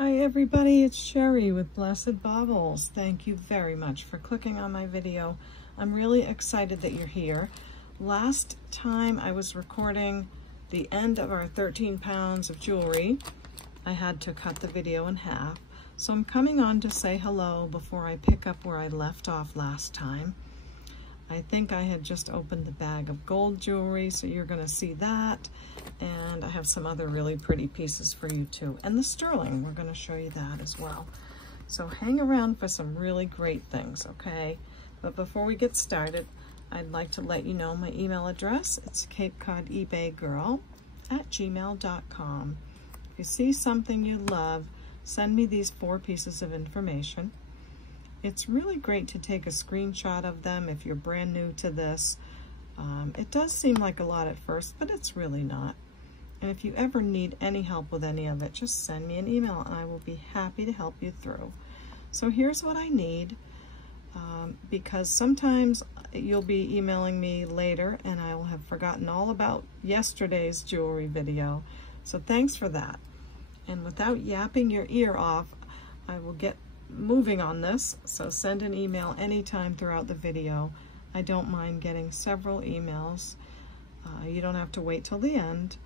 Hi everybody, it's Sherry with Blessed Baubles. Thank you very much for clicking on my video. I'm really excited that you're here. Last time I was recording the end of our 13 pounds of jewelry, I had to cut the video in half. So I'm coming on to say hello before I pick up where I left off last time. I think I had just opened the bag of gold jewelry, so you're going to see that. And I have some other really pretty pieces for you too. And the sterling, we're going to show you that as well. So hang around for some really great things, okay? But before we get started, I'd like to let you know my email address. It's CapeCodEbayGirl@gmail.com. If you see something you love, send me these 4 pieces of information. It's really great to take a screenshot of them if you're brand new to this. It does seem like a lot at first, but it's really not. And if you ever need any help with any of it, just send me an email and I will be happy to help you through. So here's what I need, because sometimes you'll be emailing me later and I will have forgotten all about yesterday's jewelry video. So thanks for that. And without yapping your ear off, I will get moving on this, so send an email anytime throughout the video. I don't mind getting several emails. You don't have to wait till the end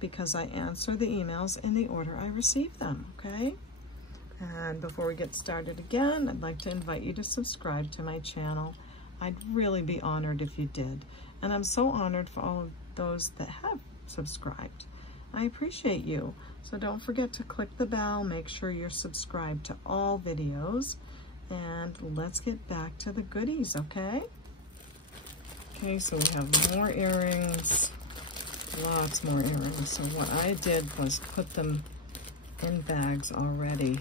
because I answer the emails in the order I receive them, okay? And before we get started again, I'd like to invite you to subscribe to my channel. I'd really be honored if you did. And I'm so honored for all of those that have subscribed. I appreciate you. So don't forget to click the bell, make sure you're subscribed to all videos, and let's get back to the goodies, okay? Okay, so we have more earrings, lots more earrings. So what I did was put them in bags already.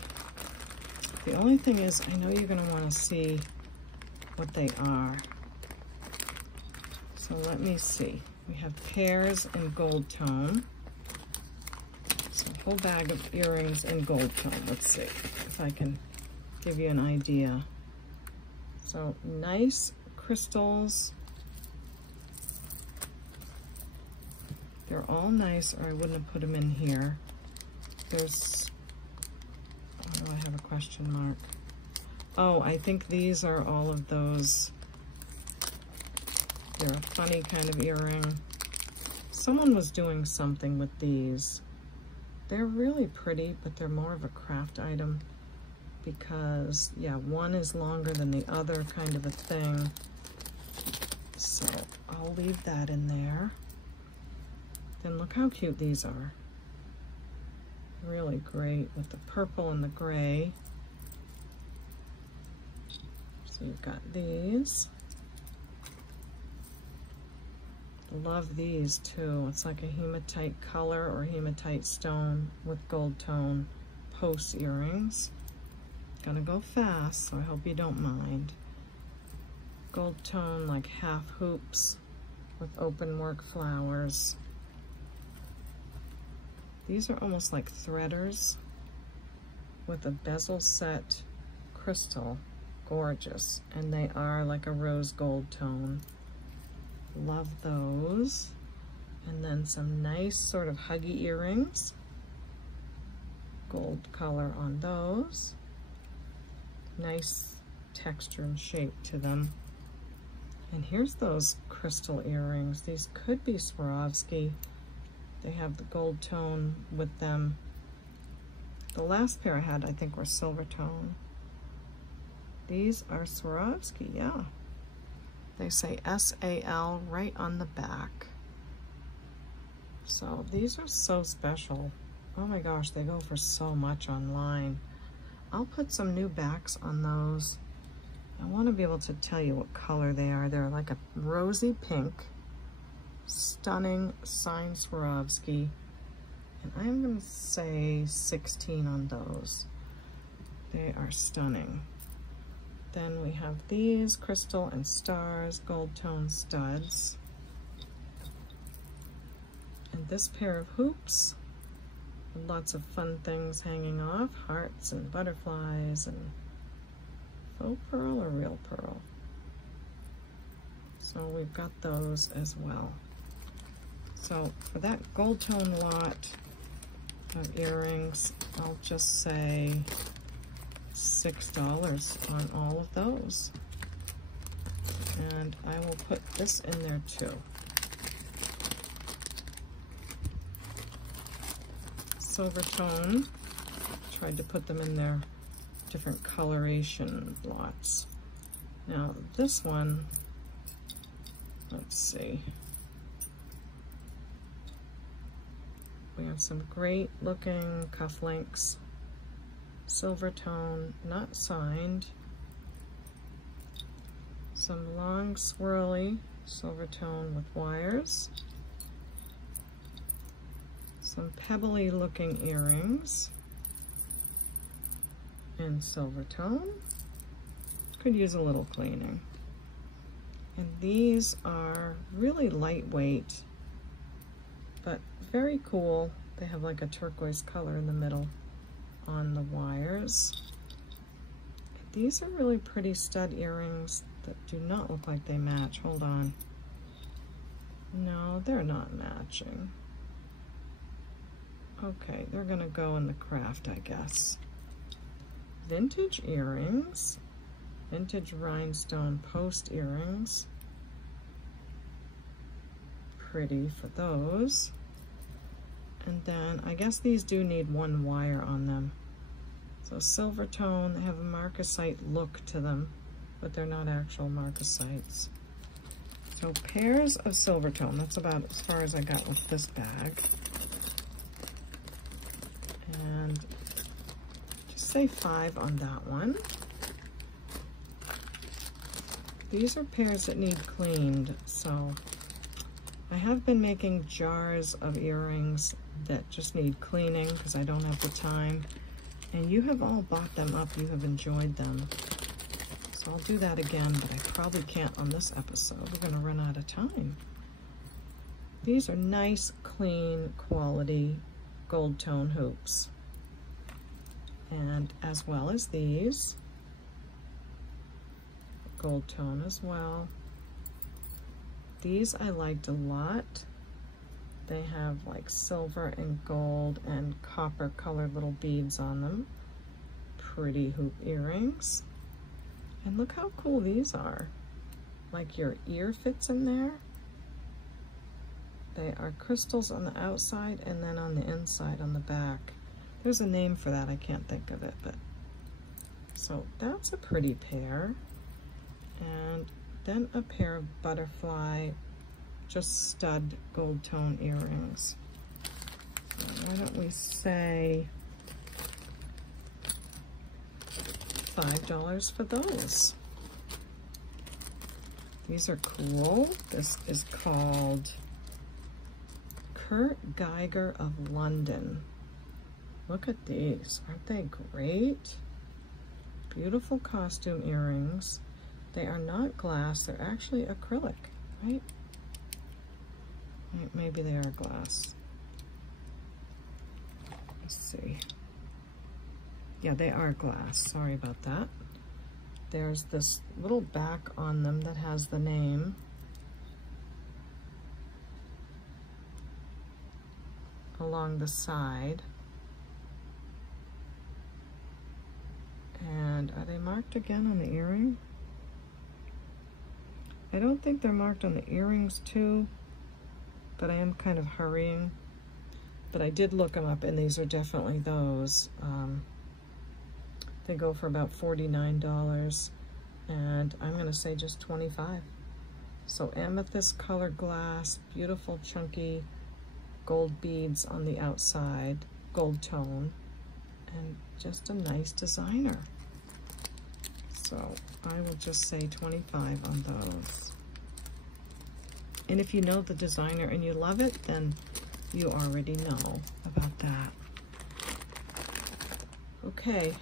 The only thing is, I know you're gonna wanna see what they are. So let me see. We have pairs in gold tone. So a whole bag of earrings in gold tone. Let's see if I can give you an idea. So nice crystals. They're all nice, or I wouldn't have put them in here. There's, oh, I have a question mark. Oh, I think these are all of those. They're a funny kind of earring. Someone was doing something with these. They're really pretty, but they're more of a craft item because, yeah, one is longer than the other kind of a thing. So I'll leave that in there. Then look how cute these are. Really great with the purple and the gray. So you've got these. Love these too. It's like a hematite color or hematite stone with gold tone post earrings. Gonna go fast, so I hope you don't mind. Gold tone like half hoops with open work flowers. These are almost like threaders with a bezel set crystal. Gorgeous. And they are like a rose gold tone. Love those. And then some nice sort of huggy earrings. Gold color on those. Nice texture and shape to them. And here's those crystal earrings. These could be Swarovski. They have the gold tone with them. The last pair I had, I think, were silver tone. These are Swarovski, yeah. They say SAL right on the back. So these are so special. Oh my gosh, they go for so much online. I'll put some new backs on those. I want to be able to tell you what color they are. They're like a rosy pink. Stunning signed Swarovski. And I'm going to say 16 on those. They are stunning. Then we have these crystal and stars, gold tone studs. And this pair of hoops, lots of fun things hanging off, hearts and butterflies and faux pearl or real pearl. So we've got those as well. So for that gold tone lot, of earrings. I'll just say $6 on all of those. And I will put this in there too. Silver tone. Tried to put them in their different coloration lots. Now this one, let's see. We have some great looking cufflinks. Silver tone, not signed. Some long swirly silver tone with wires. Some pebbly looking earrings in silver tone. Could use a little cleaning. And these are really lightweight, but very cool. They have like a turquoise color in the middle on the wires. These are really pretty stud earrings that do not look like they match. Hold on. No, they're not matching. Okay, they're gonna go in the craft, I guess. Vintage earrings. Vintage rhinestone post earrings. Pretty for those. And then I guess these do need one wire on them. So silver tone, they have a marcasite look to them, but they're not actual marcasites. So pairs of silver tone, that's about as far as I got with this bag. And just say 5 on that one. These are pairs that need cleaned, so I have been making jars of earrings that just need cleaning because I don't have the time. And you have all bought them up, you have enjoyed them. So I'll do that again, but I probably can't on this episode. We're gonna run out of time. These are nice, clean, quality gold tone hoops. And as well as these, gold tone as well. These I liked a lot. They have like silver and gold and copper colored little beads on them. Pretty hoop earrings. And look how cool these are. Like your ear fits in there. They are crystals on the outside and then on the inside on the back. There's a name for that, I can't think of it, but so that's a pretty pair. And then a pair of butterfly, just stud gold tone earrings. So why don't we say $5 for those. These are cool. This is called Kurt Geiger of London. Look at these, aren't they great? Beautiful costume earrings. They are not glass, they're actually acrylic, right? Maybe they are glass. Let's see. Yeah, they are glass, sorry about that. There's this little back on them that has the name. Along the side. And are they marked again on the earring? I don't think they're marked on the earrings too, but I am kind of hurrying. But I did look them up and these are definitely those. They go for about $49 and I'm gonna say just 25. So amethyst colored glass, beautiful chunky gold beads on the outside, gold tone, and just a nice designer. So I will just say 25 on those. And if you know the designer and you love it, then you already know about that. Okay,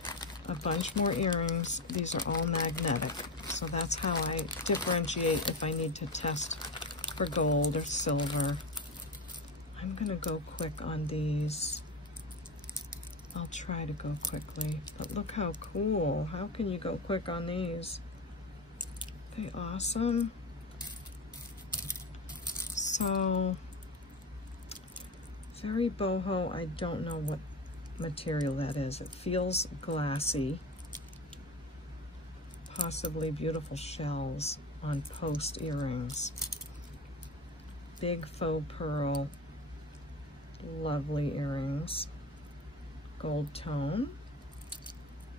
a bunch more earrings. These are all magnetic. So that's how I differentiate if I need to test for gold or silver. I'm gonna go quick on these. I'll try to go quickly, but look how cool. How can you go quick on these? They awesome. So Very boho. I don't know what material that is. It feels glassy. Possibly beautiful shells on post earrings. Big faux pearl. Lovely earrings. Gold tone.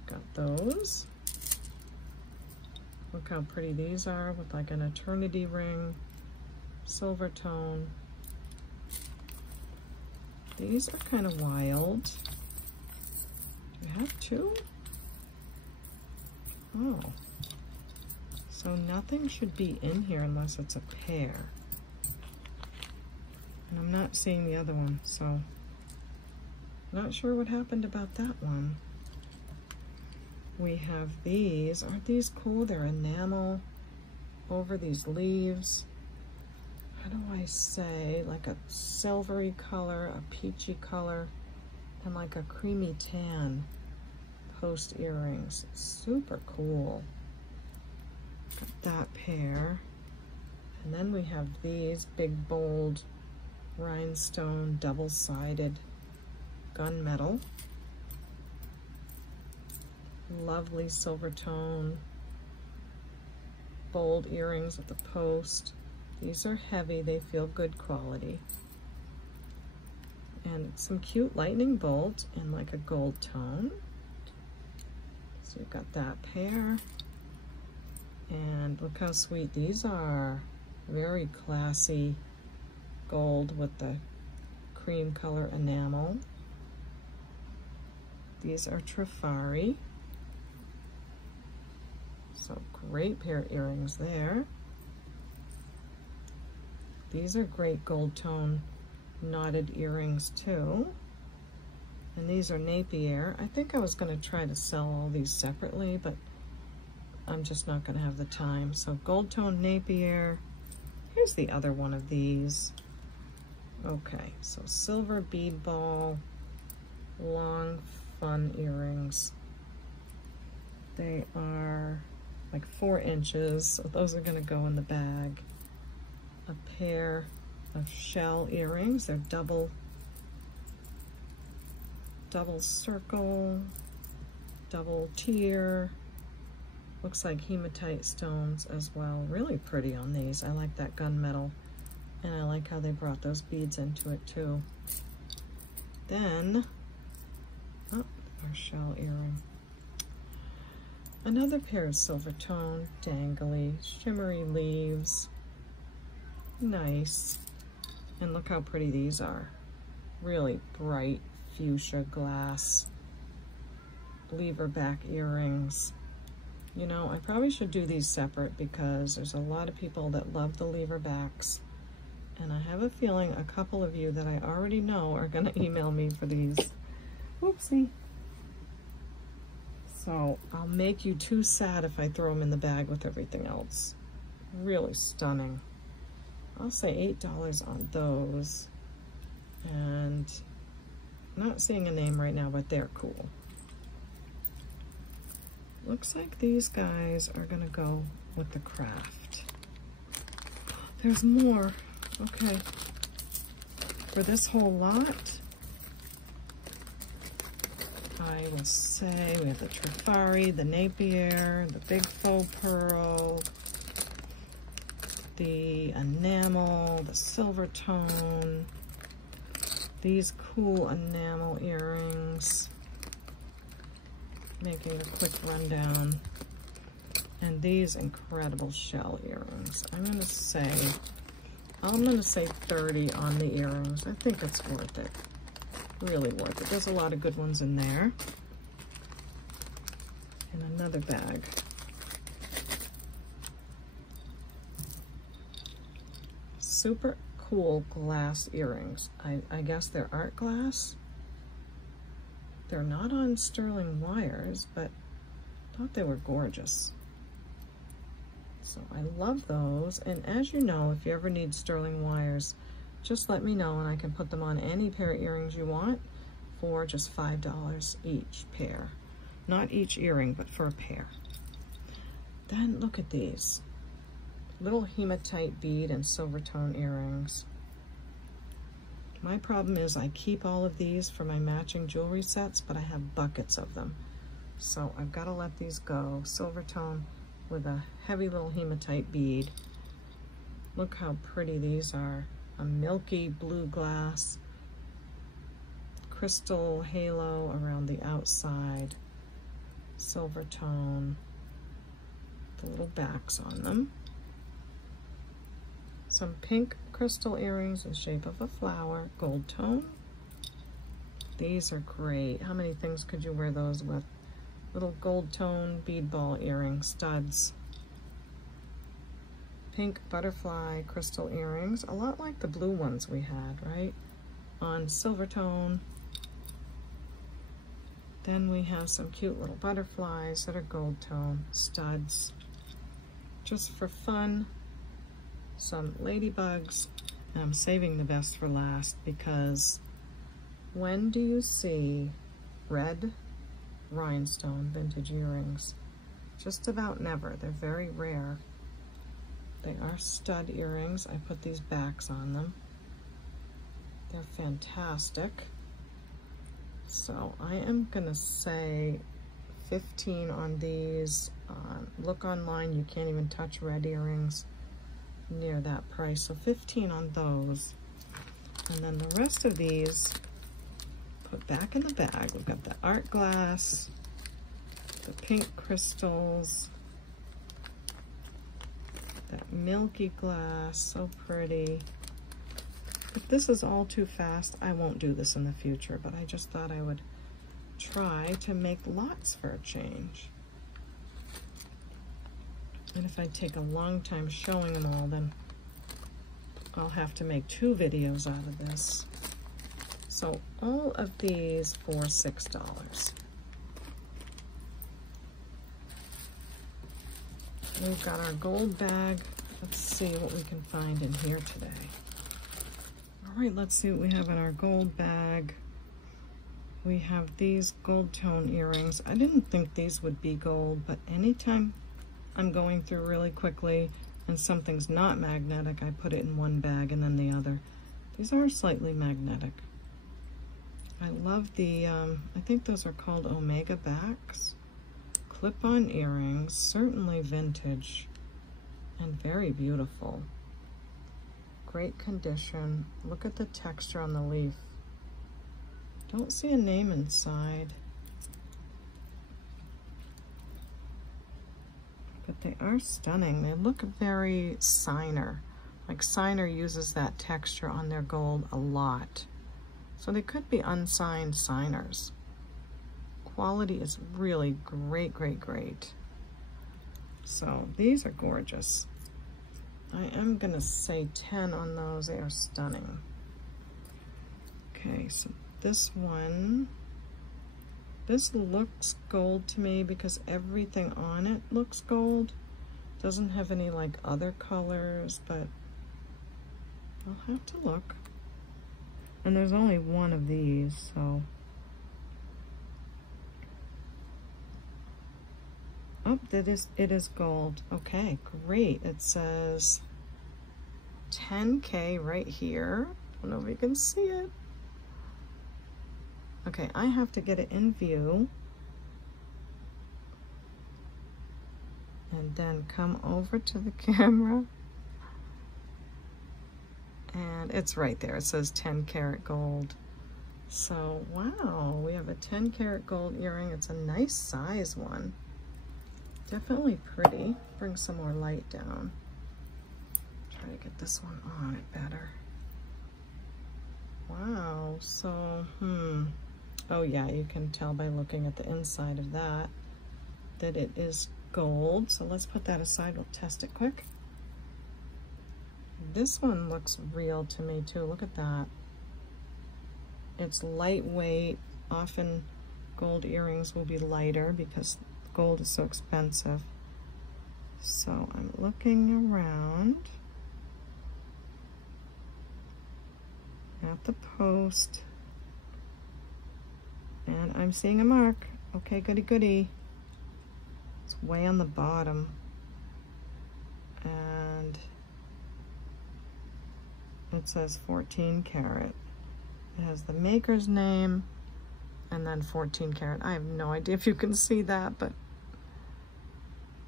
Got those. Look how pretty these are with like an eternity ring. Silver tone. These are kind of wild. Do you have two? Oh. So nothing should be in here unless it's a pair. And I'm not seeing the other one, so not sure what happened about that one. We have these. Aren't these cool? They're enamel over these leaves. How do I say? Like a silvery color, a peachy color, and like a creamy tan post earrings. Super cool. Got that pair. And then we have these big, bold, rhinestone, double-sided gunmetal. Lovely silver tone, bold earrings at the post. These are heavy, they feel good quality. And some cute lightning bolt in like a gold tone. So you've got that pair. And look how sweet these are. Very classy gold with the cream color enamel. These are Trifari. So great pair of earrings there. These are great gold tone knotted earrings too. And these are Napier. I think I was going to try to sell all these separately, but I'm just not going to have the time. So gold tone Napier. Here's the other one of these. Okay, so silver bead ball, long fun earrings. They are like 4 inches, so those are going to go in the bag. A pair of shell earrings. They're double circle, double tier. Looks like hematite stones as well. Really pretty on these. I like that gunmetal, and I like how they brought those beads into it too. Then, oh, our shell earring. Another pair of silver tone, dangly, shimmery leaves. Nice. And look how pretty these are. Really bright fuchsia glass lever back earrings. You know, I probably should do these separate because there's a lot of people that love the lever backs. And I have a feeling a couple of you that I already know are going to email me for these. Whoopsie. So I'll make you too sad if I throw them in the bag with everything else. Really stunning. I'll say $8 on those. And I'm not seeing a name right now, but they're cool. Looks like these guys are gonna go with the craft. There's more. Okay. For this whole lot, I will say we have the Trifari, the Napier, the big faux pearl, the enamel, the silver tone, these cool enamel earrings. Making a quick rundown. And these incredible shell earrings. I'm gonna say 30 on the earrings. I think it's worth it. Really worth it. There's a lot of good ones in there. And another bag. Super cool glass earrings. I guess they're art glass. They're not on sterling wires, but I thought they were gorgeous. So I love those. And as you know, if you ever need sterling wires, just let me know and I can put them on any pair of earrings you want for just $5 each pair. Not each earring, but for a pair. Then look at these. Little hematite bead and silver tone earrings. My problem is I keep all of these for my matching jewelry sets, but I have buckets of them. So I've got to let these go. Silver tone with a heavy little hematite bead. Look how pretty these are. A milky blue glass, crystal halo around the outside, silver tone, the little backs on them. Some pink crystal earrings in shape of a flower, gold tone. These are great. How many things could you wear those with? Little gold tone bead ball earring studs. Pink butterfly crystal earrings, a lot like the blue ones we had, right? On silver tone. Then we have some cute little butterflies that are gold tone studs. Just for fun. Some ladybugs. And I'm saving the best for last because when do you see red rhinestone vintage earrings? Just about never. They're very rare. They are stud earrings. I put these backs on them. They're fantastic. So I am gonna say 15 on these. Look online, you can't even touch red earrings near that price. So 15 on those. And then the rest of these, put back in the bag. We've got the art glass, the pink crystals, that milky glass, so pretty. If this is all too fast, I won't do this in the future, but I just thought I would try to make lots for a change. And if I take a long time showing them all, then I'll have to make 2 videos out of this. So all of these for $6. We've got our gold bag. Let's see what we can find in here today. All right, let's see what we have in our gold bag. We have these gold tone earrings. I didn't think these would be gold, but anytime I'm going through really quickly and something's not magnetic, I put it in one bag and then the other. These are slightly magnetic. I love the, I think those are called Omega backs. Clip-on earrings, certainly vintage and very beautiful. Great condition. Look at the texture on the leaf. Don't see a name inside. But they are stunning. They look very signer. Like signer uses that texture on their gold a lot. So they could be unsigned signers. Quality is really great, great, great. So these are gorgeous. I am gonna say 10 on those. They are stunning. Okay, so this one, this looks gold to me because everything on it looks gold. Doesn't have any like other colors, but I'll have to look. And there's only one of these, so. Oh, it is gold. Okay, great. It says 10K right here. I don't know if you can see it. Okay, I have to get it in view. And then come over to the camera. And it's right there. It says 10 karat gold. So, wow, we have a 10 karat gold earring. It's a nice size one. Definitely pretty. Bring some more light down. Try to get this one on it better. Wow, so, oh yeah, you can tell by looking at the inside of that it is gold. So let's put that aside. We'll test it quick. This one looks real to me too. Look at that. It's lightweight. Often gold earrings will be lighter because gold is so expensive. So I'm looking around at the post and I'm seeing a mark. Okay, goody goody. It's way on the bottom and it says 14 karat. It has the maker's name and then 14 karat. I have no idea if you can see that, but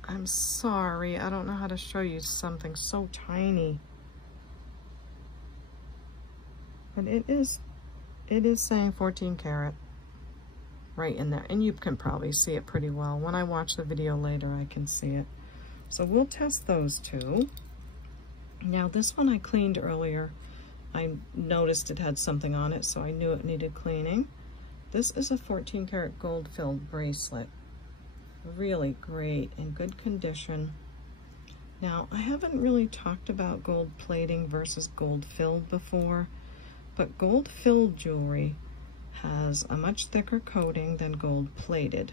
I'm sorry, I don't know how to show you something so tiny. But it is saying 14 karat right in there, and you can probably see it pretty well. When I watch the video later, I can see it. So we'll test those two. Now this one I cleaned earlier. I noticed it had something on it, so I knew it needed cleaning. This is a 14 karat gold filled bracelet. Really great, in good condition. Now, I haven't really talked about gold plating versus gold filled before, but gold filled jewelry has a much thicker coating than gold plated.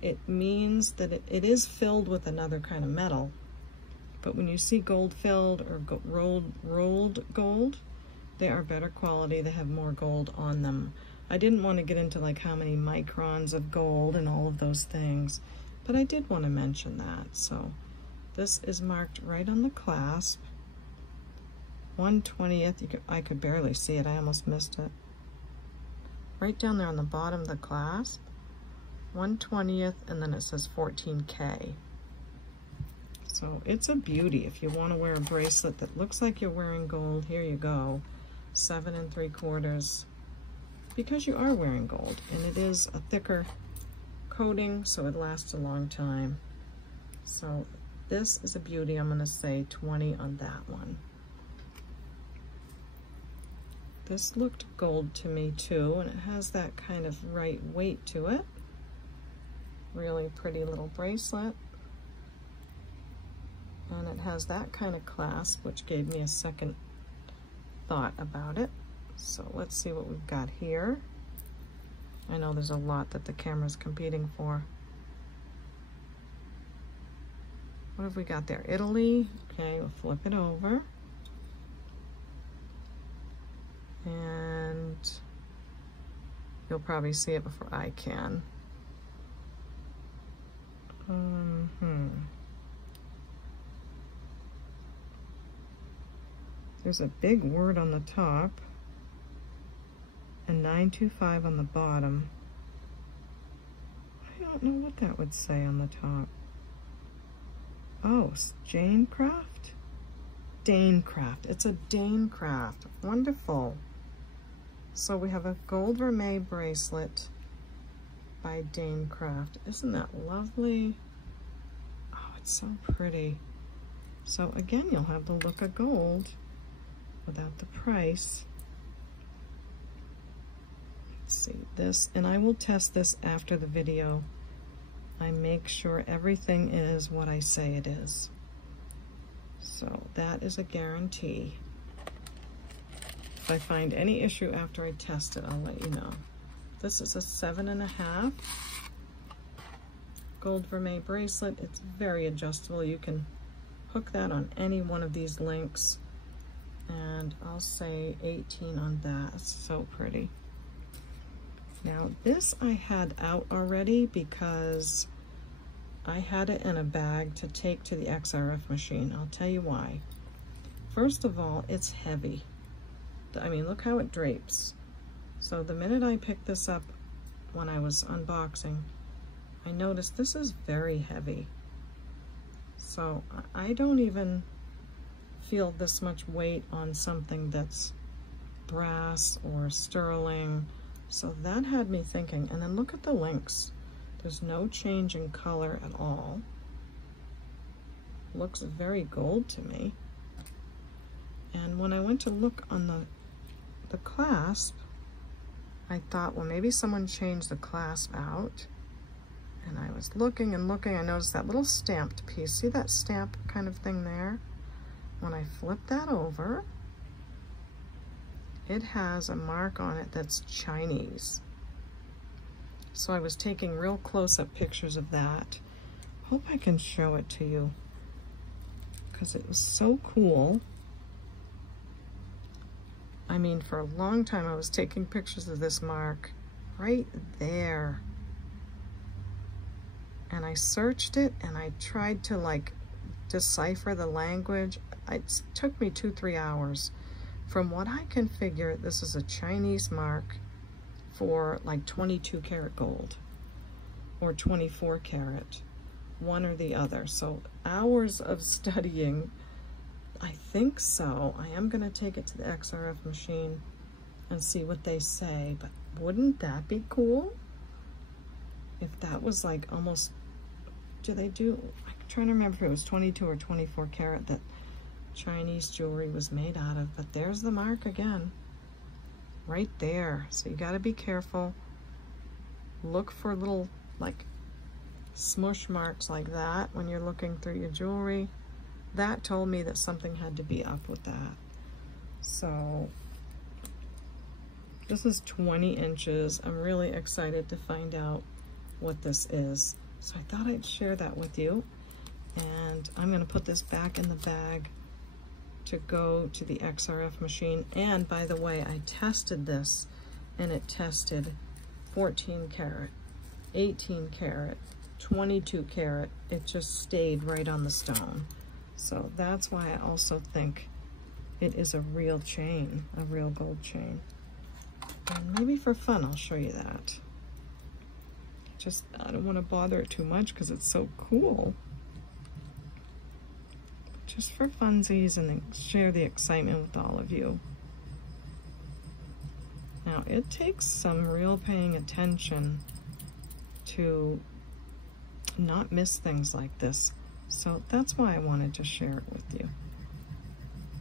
It means that it is filled with another kind of metal, but when you see gold filled or rolled gold, they are better quality. They have more gold on them. I didn't want to get into like how many microns of gold and all of those things, but I did want to mention that. So this is marked right on the clasp. 1/20th, I could barely see it, I almost missed it. Right down there on the bottom of the clasp, 1/20th, and then it says 14K. So it's a beauty. If you want to wear a bracelet that looks like you're wearing gold, here you go. 7 3/4, because you are wearing gold, and it is a thicker coating, so it lasts a long time. So this is a beauty. I'm going to say 20 on that one. This looked gold to me too, and it has that kind of right weight to it. Really pretty little bracelet. And it has that kind of clasp, which gave me a second thought about it. So let's see what we've got here. I know there's a lot that the camera's competing for. What have we got there? Italy. Okay, we'll flip it over. And you'll probably see it before I can. There's a big word on the top and 925 on the bottom. I don't know what that would say on the top. Oh, Janecraft? Danecraft. It's a Danecraft. Wonderful. So we have a gold vermeil bracelet by Danecraft. Isn't that lovely? Oh, it's so pretty. So again, you'll have the look of gold without the price. Let's see this, and I will test this after the video. I make sure everything is what I say it is. So that is a guarantee. If I find any issue after I test it, I'll let you know. This is a 7.5 gold vermeil bracelet. It's very adjustable. You can hook that on any one of these links, and I'll say 18 on that. It's so pretty. Now this I had out already because I had it in a bag to take to the XRF machine. I'll tell you why. First of all, it's heavy. I mean, look how it drapes. So the minute I picked this up when I was unboxing, I noticed this is very heavy. So I don't even feel this much weight on something that's brass or sterling. So that had me thinking. And then look at the links. There's no change in color at all. Looks very gold to me. And when I went to look on the clasp, I thought, well, maybe someone changed the clasp out. And I was looking and looking. I noticed that little stamped piece. See that stamp kind of thing there? When I flip that over, it has a mark on it that's Chinese. So I was taking real close-up pictures of that. Hope I can show it to you because it was so cool. I mean, for a long time I was taking pictures of this mark right there. And I searched it and I tried to like decipher the language. It took me 2-3 hours From what I can figure, this is a Chinese mark for like 22 karat gold or 24 karat, one or the other. So hours of studying, I think so. I am gonna take it to the XRF machine and see what they say, but wouldn't that be cool? If that was like almost, I'm trying to remember if it was 22 or 24 karat that Chinese jewelry was made out of, but there's the mark again, right there. So you gotta be careful. Look for little like smush marks like that when you're looking through your jewelry. That told me that something had to be up with that. So this is 20 inches. I'm really excited to find out what this is. So I thought I'd share that with you. And I'm gonna put this back in the bag to go to the XRF machine. And by the way, I tested this and it tested 14 karat, 18 karat, 22 karat. It just stayed right on the stone. So that's why I also think it is a real chain, a real gold chain. And maybe for fun, I'll show you that. Just, I don't want to bother it too much because it's so cool. Just for funsies and share the excitement with all of you. Now, it takes some real paying attention to not miss things like this. So that's why I wanted to share it with you.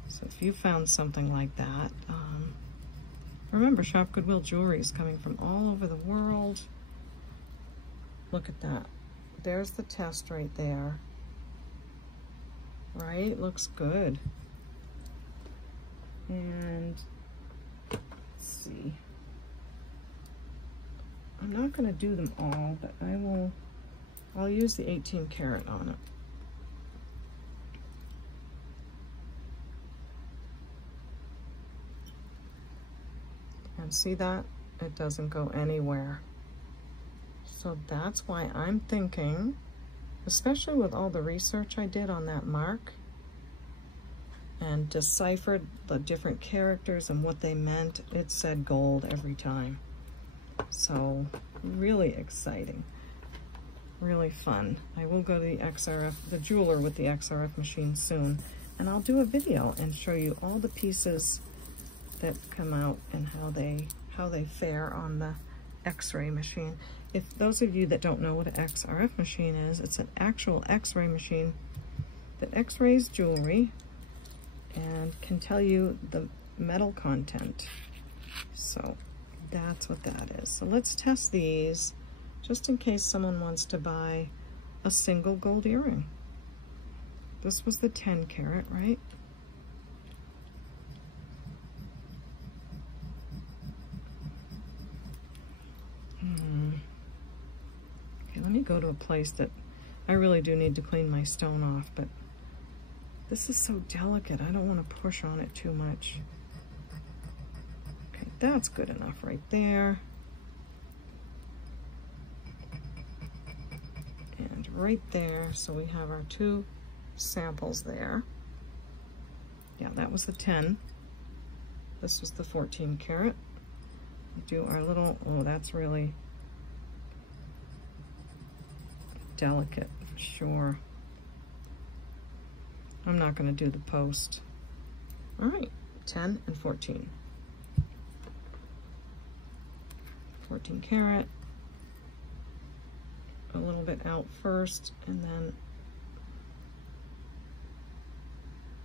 So if you found something like that, remember, Shop Goodwill Jewelry is coming from all over the world. Look at that. There's the test right there. Right? Looks good. And let's see. I'm not going to do them all, but I'll use the 18 karat on it. And see that? It doesn't go anywhere. So that's why I'm thinking, especially with all the research I did on that mark and deciphered the different characters and what they meant, it said gold every time. So really exciting, really fun. I will go to the XRF, the jeweler with the XRF machine soon, and I'll do a video and show you all the pieces that come out and how they fare on the X-ray machine. If those of you that don't know what an XRF machine is, it's an actual X-ray machine that X-rays jewelry and can tell you the metal content. So that's what that is. So let's test these just in case someone wants to buy a single gold earring. This was the 10 karat, right? Okay, let me go to a place that I really do need to clean my stone off, but this is so delicate. I don't want to push on it too much. Okay, that's good enough right there. And right there, so we have our two samples there. Yeah, that was the 10. This was the 14 karat. Do our little, oh, that's really delicate, for sure. I'm not going to do the post. All right, 10 and 14. 14 karat. A little bit out first, and then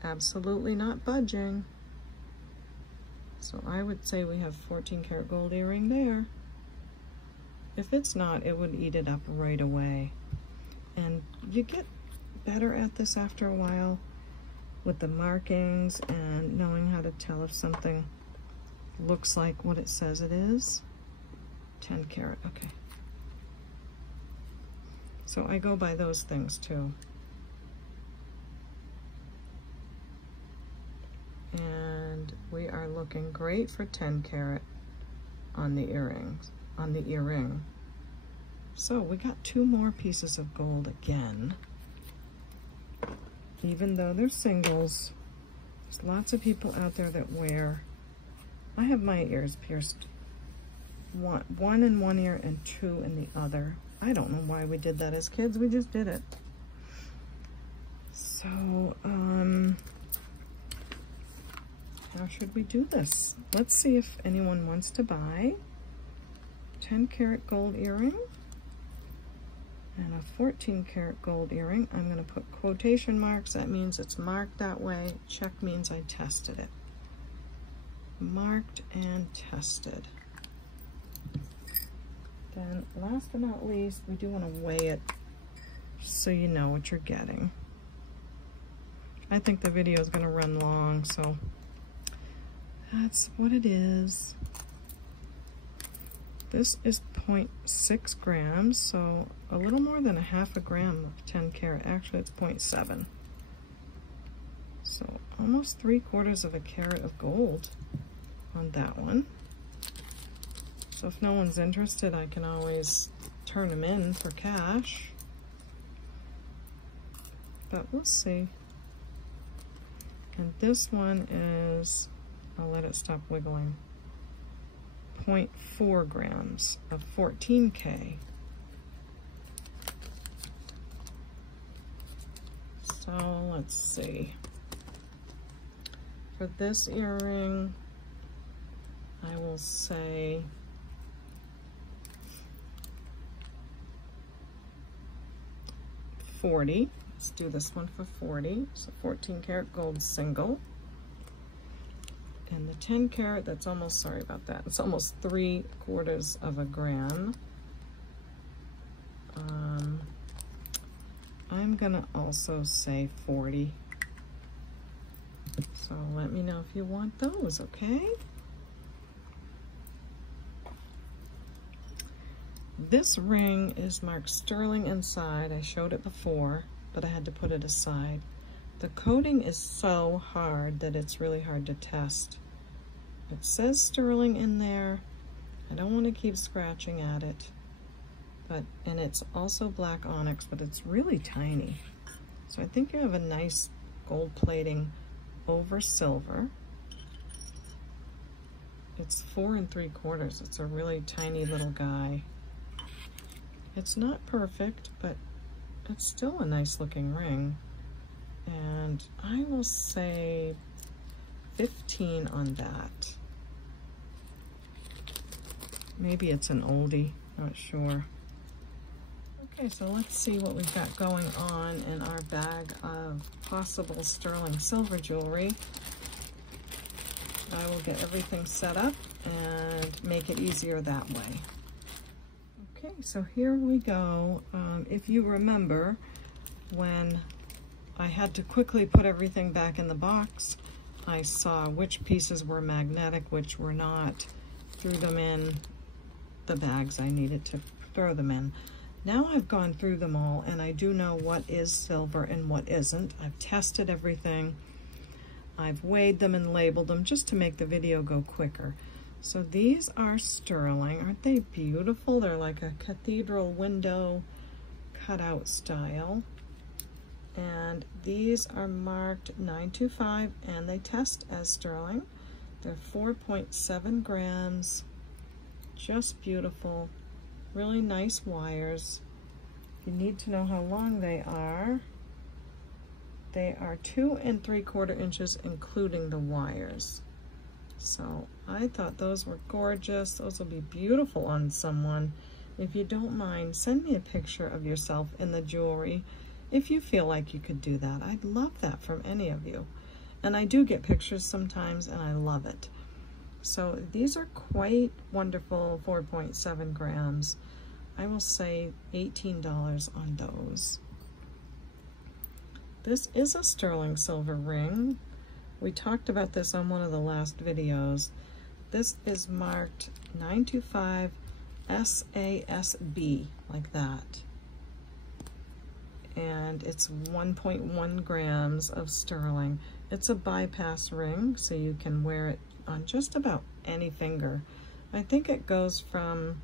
absolutely not budging. So I would say we have 14 karat gold earring there. If it's not, it would eat it up right away. And you get better at this after a while with the markings and knowing how to tell if something looks like what it says it is. 10 karat, okay. So I go by those things too. And we are looking great for 10 karat on the earrings, on the earring. So we got two more pieces of gold again. Even though they're singles, There's lots of people out there that wear, I have my ears pierced, one in one ear and two in the other. I don't know why we did that as kids, we just did it. So, how should we do this? Let's see if anyone wants to buy 10 karat gold earring and a 14 karat gold earring. I'm going to put quotation marks. That means it's marked that way. Check means I tested it. Marked and tested. Then last but not least, we do want to weigh it so you know what you're getting. I think the video is going to run long, so that's what it is. This is 0.6 grams, so a little more than a half a gram of 10 karat. Actually, it's 0.7. So almost 3/4 of a carat of gold on that one. So if no one's interested, I can always turn them in for cash. But we'll see. And this one is, I'll let it stop wiggling, 0.4 grams of 14K. So let's see. For this earring, I will say $40. Let's do this one for $40. So 14 karat gold single. And the 10 karat, that's almost, sorry about that, it's almost 3/4 of a gram. I'm gonna also say 40. So let me know if you want those, okay? This ring is marked sterling inside. I showed it before, but I had to put it aside. The coating is so hard that it's really hard to test. It says sterling in there. I don't want to keep scratching at it. And it's also black onyx, but it's really tiny. So I think you have a nice gold plating over silver. It's 4 3/4. It's a really tiny little guy. It's not perfect, but it's still a nice looking ring. And I will say 15 on that. Maybe it's an oldie, not sure. Okay, so let's see what we've got going on in our bag of possible sterling silver jewelry. I will get everything set up and make it easier that way. Okay, so here we go. If you remember, when I had to quickly put everything back in the box, I saw which pieces were magnetic, which were not, threw them in the bags I needed to throw them in. Now I've gone through them all and I do know what is silver and what isn't. I've tested everything. I've weighed them and labeled them just to make the video go quicker. So these are sterling. Aren't they beautiful? They're like a cathedral window cutout style. And these are marked 925 and they test as sterling. They're 4.7 grams. Just beautiful. Really nice wires. You need to know how long they are. They are 2 3/4 inches, including the wires. So I thought those were gorgeous. Those will be beautiful on someone. If you don't mind, send me a picture of yourself in the jewelry if you feel like you could do that. I'd love that from any of you. And I do get pictures sometimes and I love it. So these are quite wonderful, 4.7 grams. I will say $18 on those. This is a sterling silver ring. We talked about this on one of the last videos. This is marked 925 SASB, like that. And it's 1.1 grams of sterling. It's a bypass ring, so you can wear it on just about any finger. I think it goes from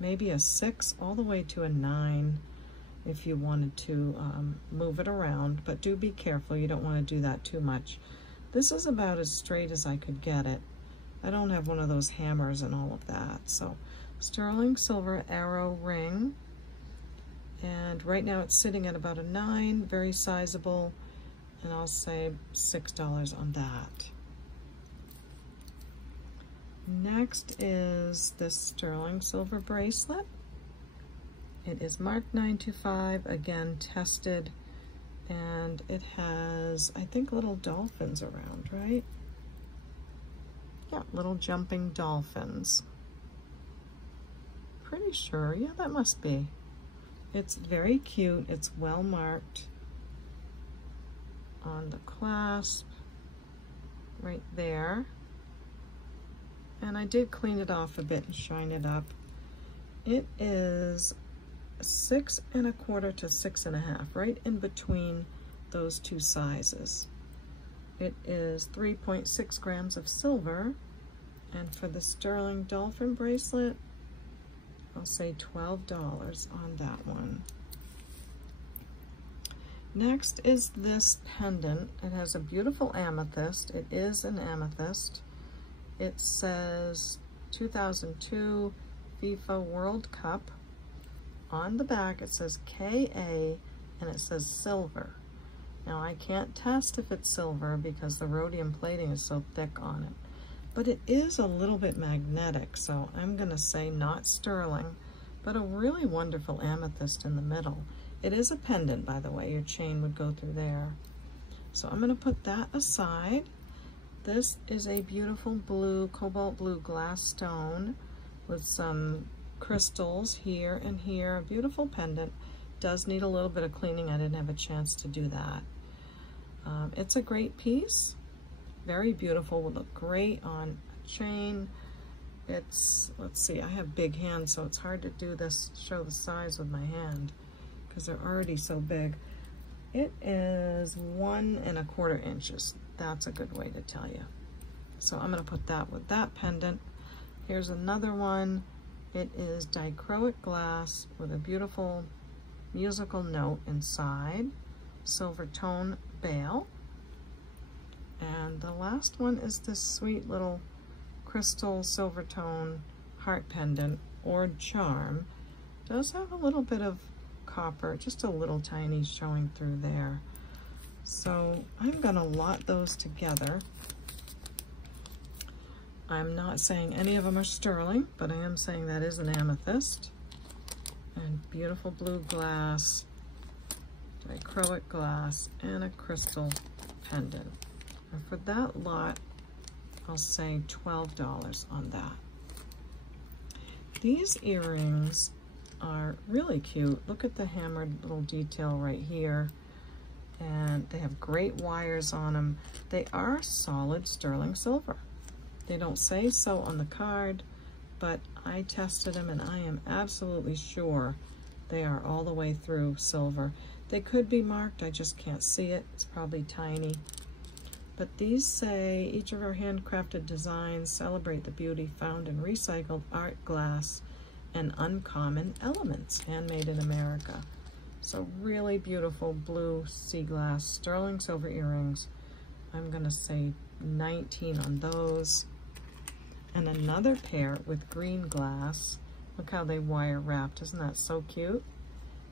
maybe a 6 all the way to a 9 if you wanted to move it around, but do be careful. You don't want to do that too much. This is about as straight as I could get it. I don't have one of those hammers and all of that. So sterling silver arrow ring. And right now it's sitting at about a 9, very sizable. And I'll say $6 on that. Next is this sterling silver bracelet. It is marked 925, again tested, and it has, I think, little dolphins around, right? Yeah, little jumping dolphins. Pretty sure, yeah, that must be. It's very cute, it's well marked on the clasp, right there. And I did clean it off a bit and shine it up. It is 6 1/4 to 6 1/2, right in between those two sizes. It is 3.6 grams of silver, and for the sterling dolphin bracelet, I'll say $12 on that one. Next is this pendant. It has a beautiful amethyst. It is an amethyst. It says 2002 FIFA World Cup. On the back it says KA and it says silver. Now I can't test if it's silver because the rhodium plating is so thick on it, but it is a little bit magnetic, so I'm gonna say not sterling, but a really wonderful amethyst in the middle. It is a pendant, by the way. Your chain would go through there. So I'm gonna put that aside. This is a beautiful blue, cobalt blue glass stone with some crystals here and here. A beautiful pendant. Does need a little bit of cleaning. I didn't have a chance to do that. It's a great piece. Very beautiful. Would look great on a chain. It's, let's see, I have big hands, so it's hard to do this, show the size with my hand because they're already so big. It is 1 1/4 inches. That's a good way to tell you. So I'm gonna put that with that pendant. Here's another one. It is dichroic glass with a beautiful musical note inside, silver tone bail. And the last one is this sweet little crystal silver tone heart pendant or charm. Does have a little bit of copper, just a little tiny showing through there. So I'm gonna lot those together. I'm not saying any of them are sterling, but I am saying that is an amethyst. And beautiful blue glass, dichroic glass, and a crystal pendant. And for that lot, I'll say $12 on that. These earrings are really cute. Look at the hammered little detail right here. And they have great wires on them. They are solid sterling silver. They don't say so on the card, but I tested them and I am absolutely sure they are all the way through silver. They could be marked, I just can't see it. It's probably tiny. But these say, each of our handcrafted designs celebrate the beauty found in recycled art glass and uncommon elements, handmade in America. So really beautiful blue sea glass sterling silver earrings. I'm gonna say 19 on those. And another pair with green glass. Look how they wire wrapped, isn't that so cute?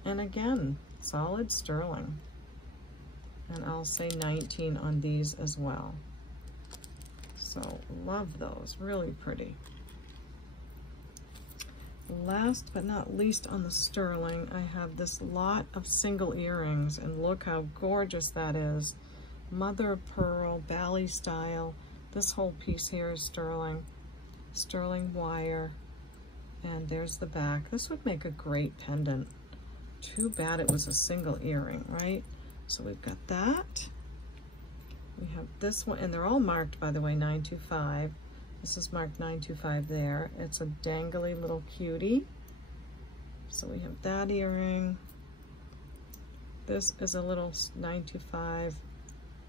And again, solid sterling. And I'll say 19 on these as well. So love those, really pretty. Last but not least on the sterling, I have this lot of single earrings, and look how gorgeous that is. Mother of pearl, Bali style. This whole piece here is sterling. Sterling wire. And there's the back. This would make a great pendant. Too bad it was a single earring, right? So we've got that. We have this one, and they're all marked, by the way, 925. This is marked 925 there. It's a dangly little cutie. So we have that earring. This is a little 925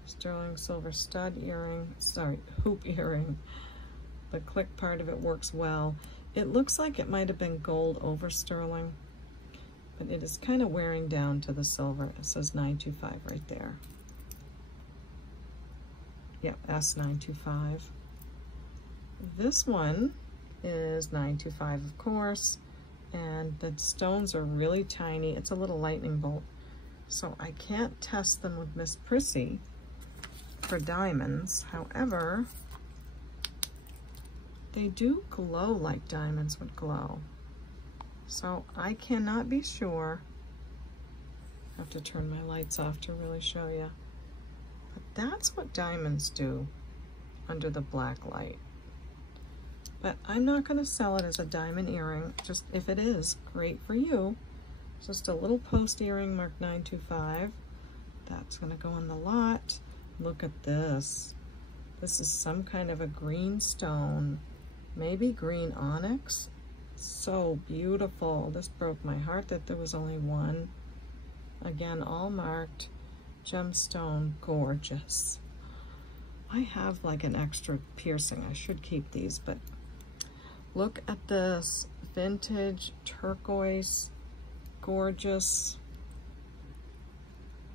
sterling silver stud earring, sorry, hoop earring. The click part of it works well. It looks like it might have been gold over sterling, but it is kind of wearing down to the silver. It says 925 right there. Yep, S925. This one is 925, of course, and the stones are really tiny. It's a little lightning bolt, so I can't test them with Miss Prissy for diamonds. However, they do glow like diamonds would glow. So I cannot be sure. I have to turn my lights off to really show you. But that's what diamonds do under the black light. But I'm not going to sell it as a diamond earring. Just if it is, great for you. Just a little post earring marked 925. That's going to go in the lot. Look at this. This is some kind of a green stone. Maybe green onyx. So beautiful. This broke my heart that there was only one. Again, all marked gemstone, gorgeous. I have like an extra piercing. I should keep these, but look at this vintage turquoise, gorgeous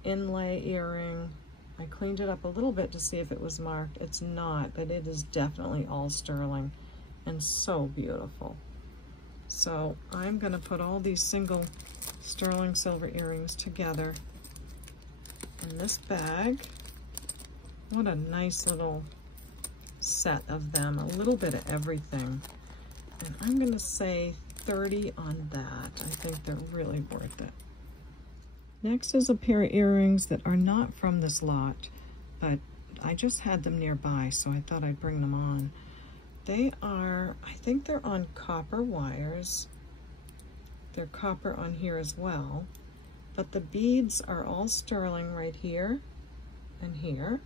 inlay earring. I cleaned it up a little bit to see if it was marked. It's not, but it is definitely all sterling and so beautiful. So I'm gonna put all these single sterling silver earrings together in this bag. What a nice little set of them, a little bit of everything. And I'm gonna say 30 on that. I think they're really worth it. Next is a pair of earrings that are not from this lot, but I just had them nearby, so I thought I'd bring them on. They are, I think they're on copper wires. They're copper on here as well, but the beads are all sterling right here and here.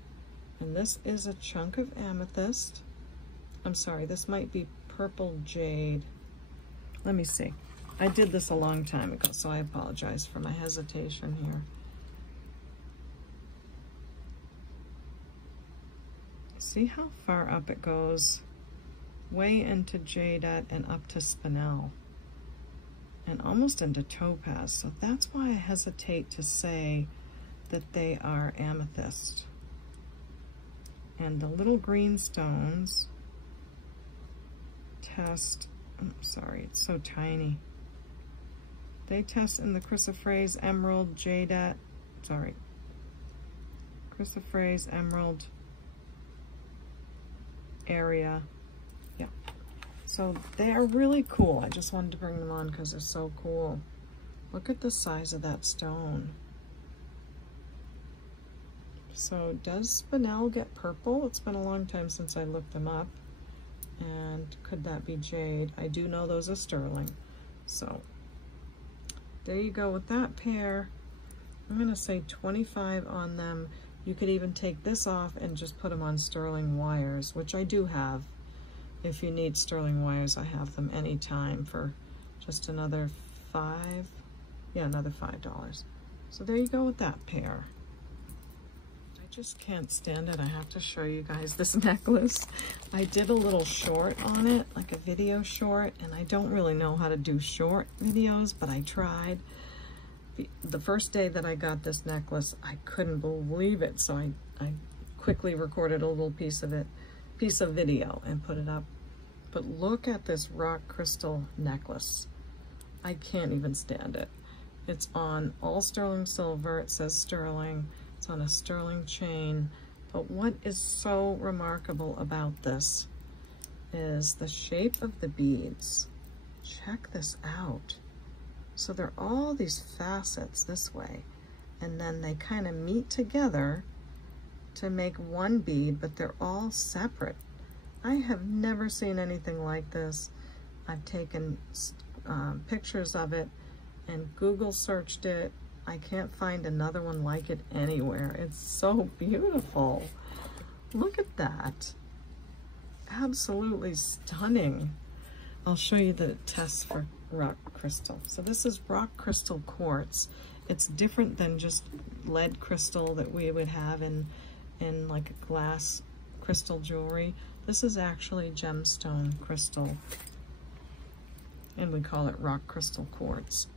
And this is a chunk of amethyst. I'm sorry, this might be purple jade. Let me see. I did this a long time ago, so I apologize for my hesitation here. See how far up it goes? Way into jadeite and up to spinel. And almost into topaz. So that's why I hesitate to say that they are amethyst. And the little green stones test, I'm sorry, it's so tiny. They test in the chrysoprase, emerald, jadeite, sorry, chrysoprase, emerald area. Yeah. So they are really cool. I just wanted to bring them on because they're so cool. Look at the size of that stone. So does spinel get purple? It's been a long time since I looked them up. And could that be jade? I do know those are sterling. So there you go with that pair. I'm gonna say 25 on them. You could even take this off and just put them on sterling wires, which I do have. If you need sterling wires, I have them anytime for just another another $5. So there you go with that pair. I just can't stand it. I have to show you guys this necklace. I did a little short on it, like a video short, and I don't really know how to do short videos, but I tried. The first day that I got this necklace, I couldn't believe it, so I quickly recorded a little piece of video and put it up. But look at this rock crystal necklace. I can't even stand it. It's on all sterling silver. It says sterling. It's on a sterling chain. But what is so remarkable about this is the shape of the beads. Check this out. So they're all these facets this way, and then they kind of meet together to make one bead, but they're all separate. I have never seen anything like this. I've taken pictures of it and Google searched it. I can't find another one like it anywhere. It's so beautiful. Look at that. Absolutely stunning. I'll show you the test for rock crystal. So this is rock crystal quartz. It's different than just lead crystal that we would have in like a glass crystal jewelry. This is actually gemstone crystal, and we call it rock crystal quartz.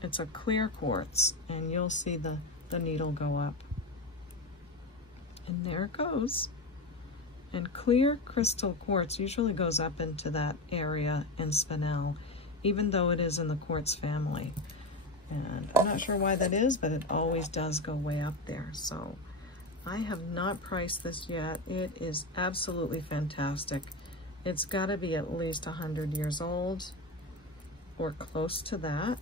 It's a clear quartz, and you'll see the needle go up. And there it goes. And clear crystal quartz usually goes up into that area in spinel, even though it is in the quartz family. And I'm not sure why that is, but it always does go way up there. So I have not priced this yet. It is absolutely fantastic. It's got to be at least 100 years old or close to that.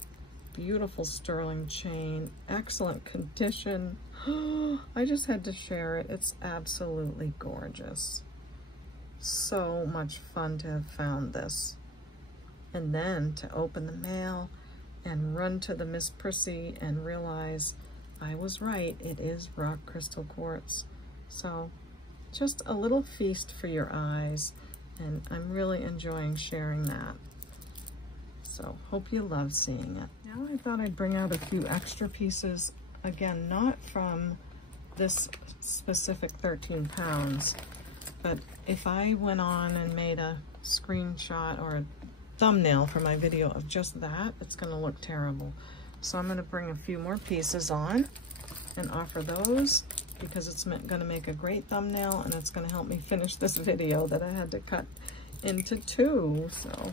Beautiful sterling chain, excellent condition. I just had to share it. It's absolutely gorgeous. So much fun to have found this. And then to open the mail and run to the Miss Prissy and realize I was right, it is rock crystal quartz. So just a little feast for your eyes, and I'm really enjoying sharing that. So hope you love seeing it. Now I thought I'd bring out a few extra pieces, again, not from this specific 13 pounds, but if I went on and made a screenshot or a thumbnail for my video of just that, it's gonna look terrible. So I'm gonna bring a few more pieces on and offer those because it's gonna make a great thumbnail and it's gonna help me finish this video that I had to cut into 2. So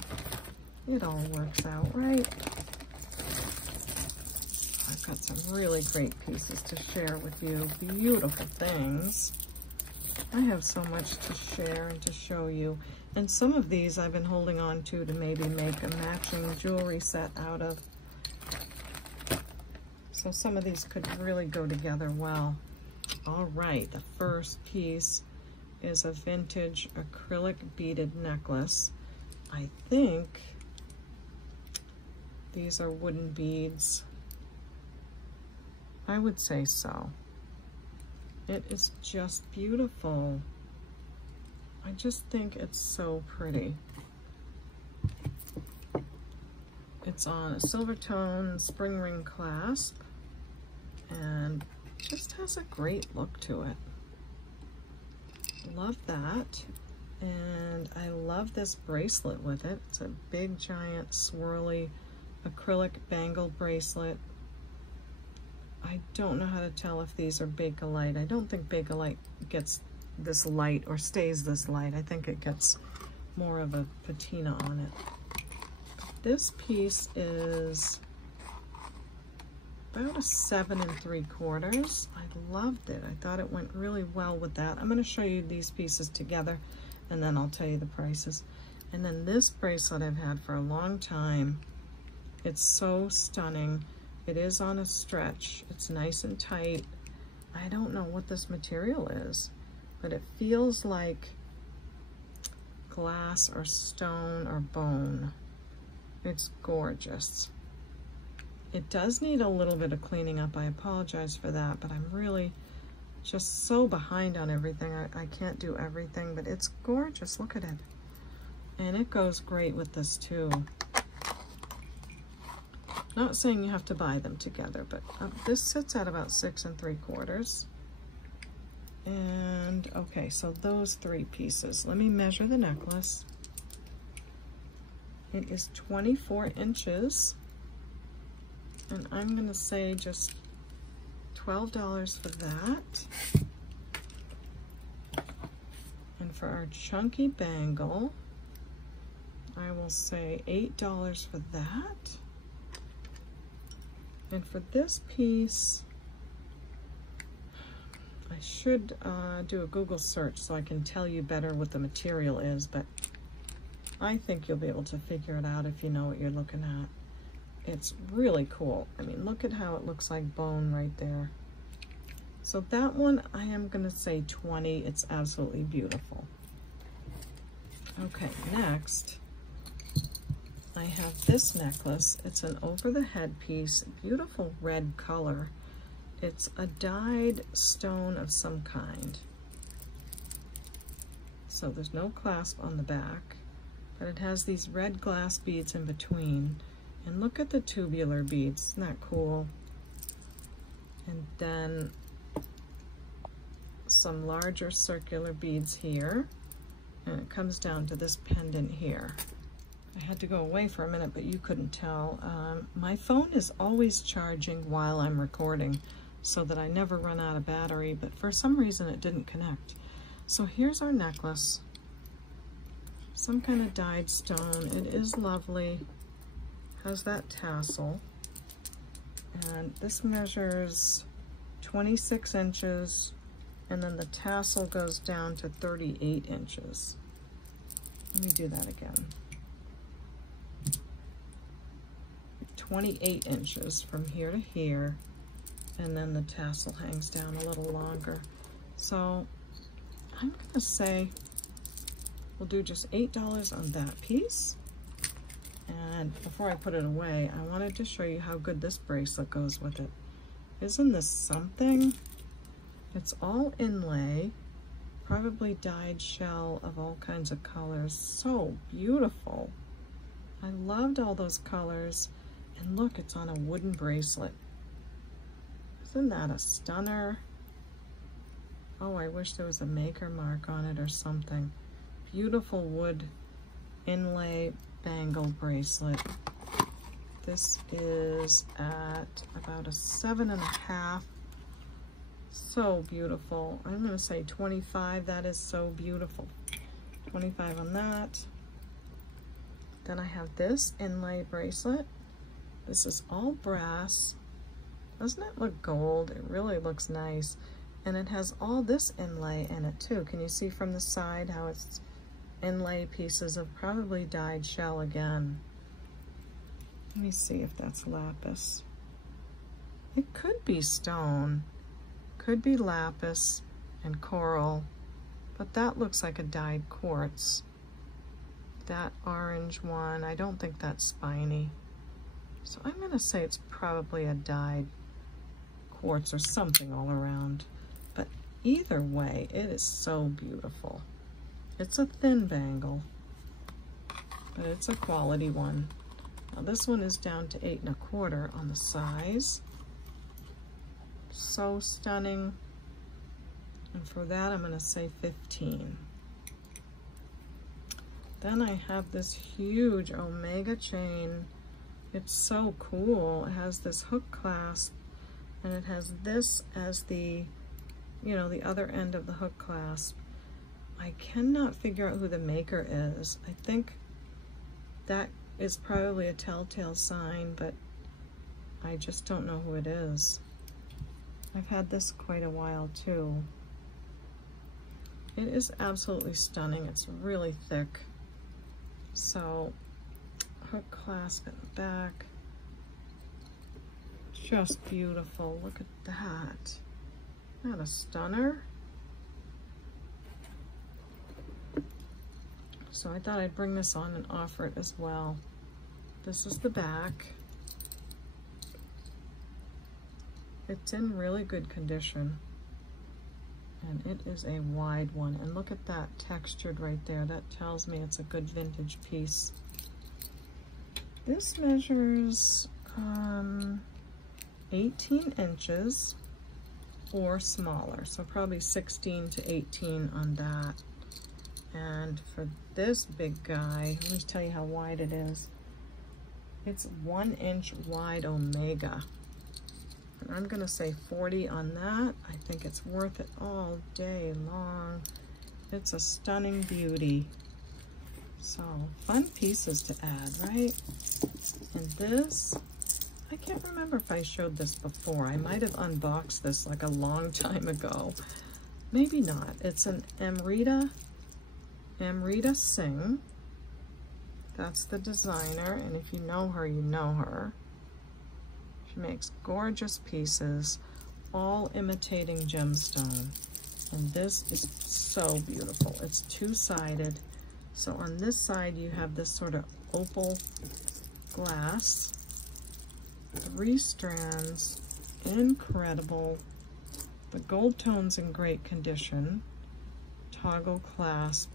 it all works out, right? I've got some really great pieces to share with you, beautiful things. I have so much to share and to show you. And some of these I've been holding on to maybe make a matching jewelry set out of. So some of these could really go together well. All right, the first piece is a vintage acrylic beaded necklace. I think these are wooden beads. I would say so. It is just beautiful. I just think it's so pretty. It's on a silver tone spring ring clasp and just has a great look to it. Love that. And I love this bracelet with it. It's a big, giant, swirly acrylic bangle bracelet. I don't know how to tell if these are Bakelite. I don't think Bakelite gets this light or stays this light. I think it gets more of a patina on it. This piece is about a 7 3/4. I loved it. I thought it went really well with that. I'm going to show you these pieces together and then I'll tell you the prices. And then this bracelet I've had for a long time. It's so stunning. It is on a stretch. It's nice and tight. I don't know what this material is, but it feels like glass or stone or bone. It's gorgeous. It does need a little bit of cleaning up. I apologize for that, but I'm really just so behind on everything. I can't do everything, but it's gorgeous. Look at it. And it goes great with this too. Not saying you have to buy them together, but this sits at about 6 3/4. And okay, so those 3 pieces. Let me measure the necklace. It is 24 inches. And I'm gonna say just $12 for that. And for our chunky bangle, I will say $8 for that. And for this piece, I should do a Google search so I can tell you better what the material is, but I think you'll be able to figure it out if you know what you're looking at. It's really cool. I mean, look at how it looks like bone right there. So that one, I am gonna say 20. It's absolutely beautiful. Okay, next, I have this necklace. It's an over-the-head piece, beautiful red color. It's a dyed stone of some kind. So there's no clasp on the back, but it has these red glass beads in between. And look at the tubular beads, isn't that cool? And then some larger circular beads here, and it comes down to this pendant here. I had to go away for a minute, but you couldn't tell. My phone is always charging while I'm recording, so that I never run out of battery, but for some reason it didn't connect. So here's our necklace. Some kind of dyed stone. It is lovely. Has that tassel. And this measures 26 inches, and then the tassel goes down to 38 inches. Let me do that again. 28 inches from here to here, and then the tassel hangs down a little longer. So I'm gonna say we'll do just $8 on that piece. And before I put it away, I wanted to show you how good this bracelet goes with it. Isn't this something? It's all inlay, probably dyed shell of all kinds of colors. So beautiful. I loved all those colors. And look, it's on a wooden bracelet. Isn't that a stunner? Oh, I wish there was a maker mark on it or something. Beautiful wood inlay bangle bracelet. This is at about a 7.5. So beautiful. I'm going to say 25. That is so beautiful. 25 on that. Then I have this inlay bracelet. This is all brass. Doesn't it look gold? It really looks nice. And it has all this inlay in it too. Can you see from the side how it's inlay pieces of probably dyed shell again? Let me see if that's lapis. It could be stone, could be lapis and coral, but that looks like a dyed quartz. That orange one, I don't think that's spiny. So I'm gonna say it's probably a dyed quartz or something all around. But either way, it is so beautiful. It's a thin bangle, but it's a quality one. Now this one is down to 8 1/4 on the size. So stunning. And for that, I'm gonna say 15. Then I have this huge omega chain. It's so cool. It has this hook clasp, and it has this as the, you know, the other end of the hook clasp. I cannot figure out who the maker is. I think that is probably a telltale sign, but I just don't know who it is. I've had this quite a while too. It is absolutely stunning. It's really thick. So, hook clasp in the back. Just beautiful. Look at that. Isn't that a stunner? So I thought I'd bring this on and offer it as well. This is the back. It's in really good condition. And it is a wide one. And look at that textured right there. That tells me it's a good vintage piece. This measures 18 inches or smaller. So probably 16 to 18 on that. And for this big guy, let me tell you how wide it is. It's 1 inch wide omega. And I'm gonna say 40 on that. I think it's worth it all day long. It's a stunning beauty. So, fun pieces to add, right? And this, I can't remember if I showed this before. I might have unboxed this like a long time ago. Maybe not. It's an Amrita Singh. That's the designer, and if you know her, you know her. She makes gorgeous pieces, all imitating gemstone. And this is so beautiful. It's two-sided. So on this side, you have this sort of opal glass, 3 strands, incredible. The gold tone's in great condition. Toggle clasp,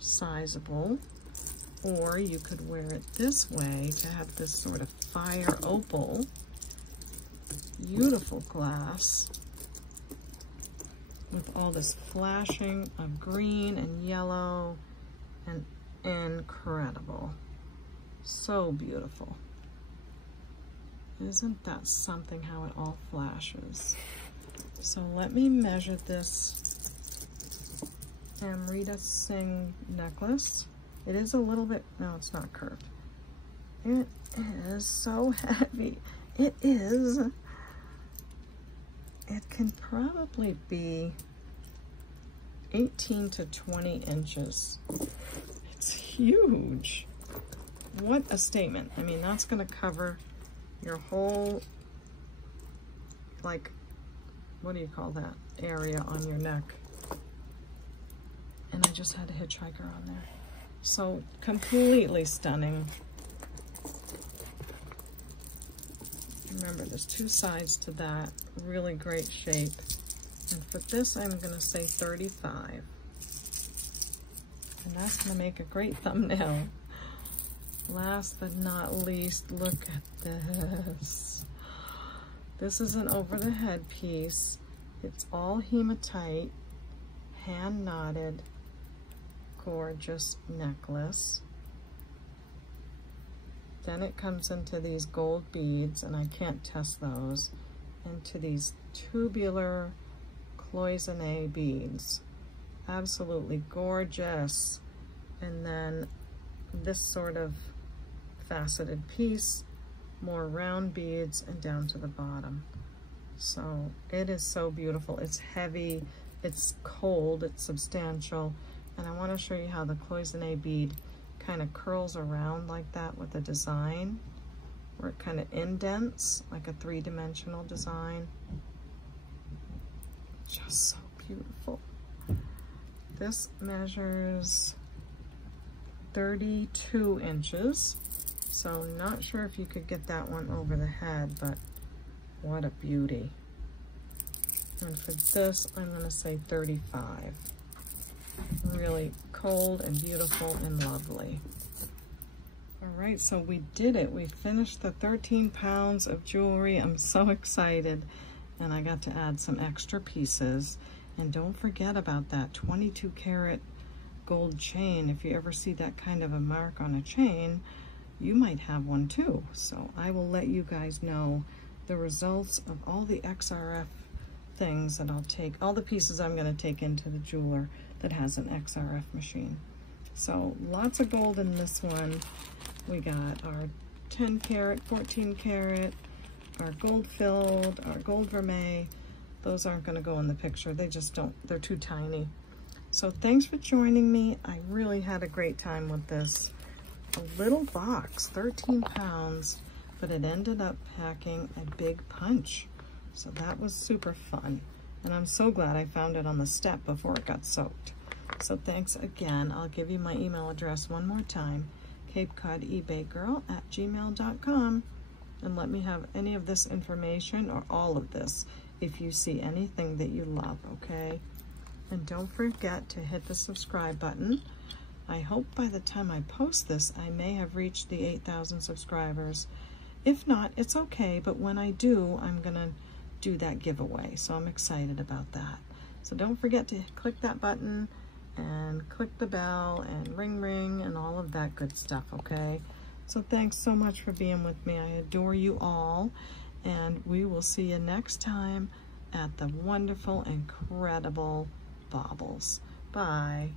sizable. Or you could wear it this way to have this sort of fire opal. Beautiful glass with all this flashing of green and yellow, and incredible. So beautiful. Isn't that something how it all flashes? So let me measure this Amrita Singh necklace. It is a little bit, no, it's not curved. It is so heavy. It is. It can probably be 18 to 20 inches. It's huge. What a statement. I mean, that's going to cover your whole, like, what do you call that area on your neck? And I just had a hitchhiker on there. So completely stunning. Remember, there's two sides to that. Really great shape. And for this, I'm going to say 35. And that's going to make a great thumbnail. Last but not least, look at this. This is an over-the-head piece. It's all hematite, hand-knotted, gorgeous necklace. Then it comes into these gold beads, and I can't test those, into these tubular cloisonne beads. Absolutely gorgeous. And then this sort of faceted piece, more round beads, and down to the bottom. So it is so beautiful. It's heavy, it's cold, it's substantial, and I want to show you how the cloisonne bead kind of curls around like that with the design, where it kind of indents like a three-dimensional design. Just so beautiful. This measures 32 inches. So not sure if you could get that one over the head, but what a beauty. And for this, I'm going to say 35. Really cold and beautiful and lovely. All right, so we did it. We finished the 13 pounds of jewelry. I'm so excited. And I got to add some extra pieces. And don't forget about that 22 karat gold chain. If you ever see that kind of a mark on a chain, you might have one too. So I will let you guys know the results of all the XRF things that I'll take, all the pieces I'm going to take into the jeweler that has an XRF machine. So lots of gold in this one. We got our 10 karat, 14 karat, our gold filled, our gold vermeil. Those aren't going to go in the picture. They just don't, they're too tiny. So thanks for joining me. I really had a great time with this. A little box, 13 pounds, but it ended up packing a big punch. So that was super fun. And I'm so glad I found it on the step before it got soaked. So thanks again. I'll give you my email address one more time, CapeCodEbayGirl@gmail.com. And let me have any of this information or all of this if you see anything that you love, okay? And don't forget to hit the subscribe button. I hope by the time I post this, I may have reached the 8,000 subscribers. If not, it's okay, but when I do, I'm gonna do that giveaway. So I'm excited about that. So don't forget to click that button and click the bell and ring ring and all of that good stuff, okay? So thanks so much for being with me. I adore you all, and we will see you next time at the wonderful, incredible Baubles. Bye.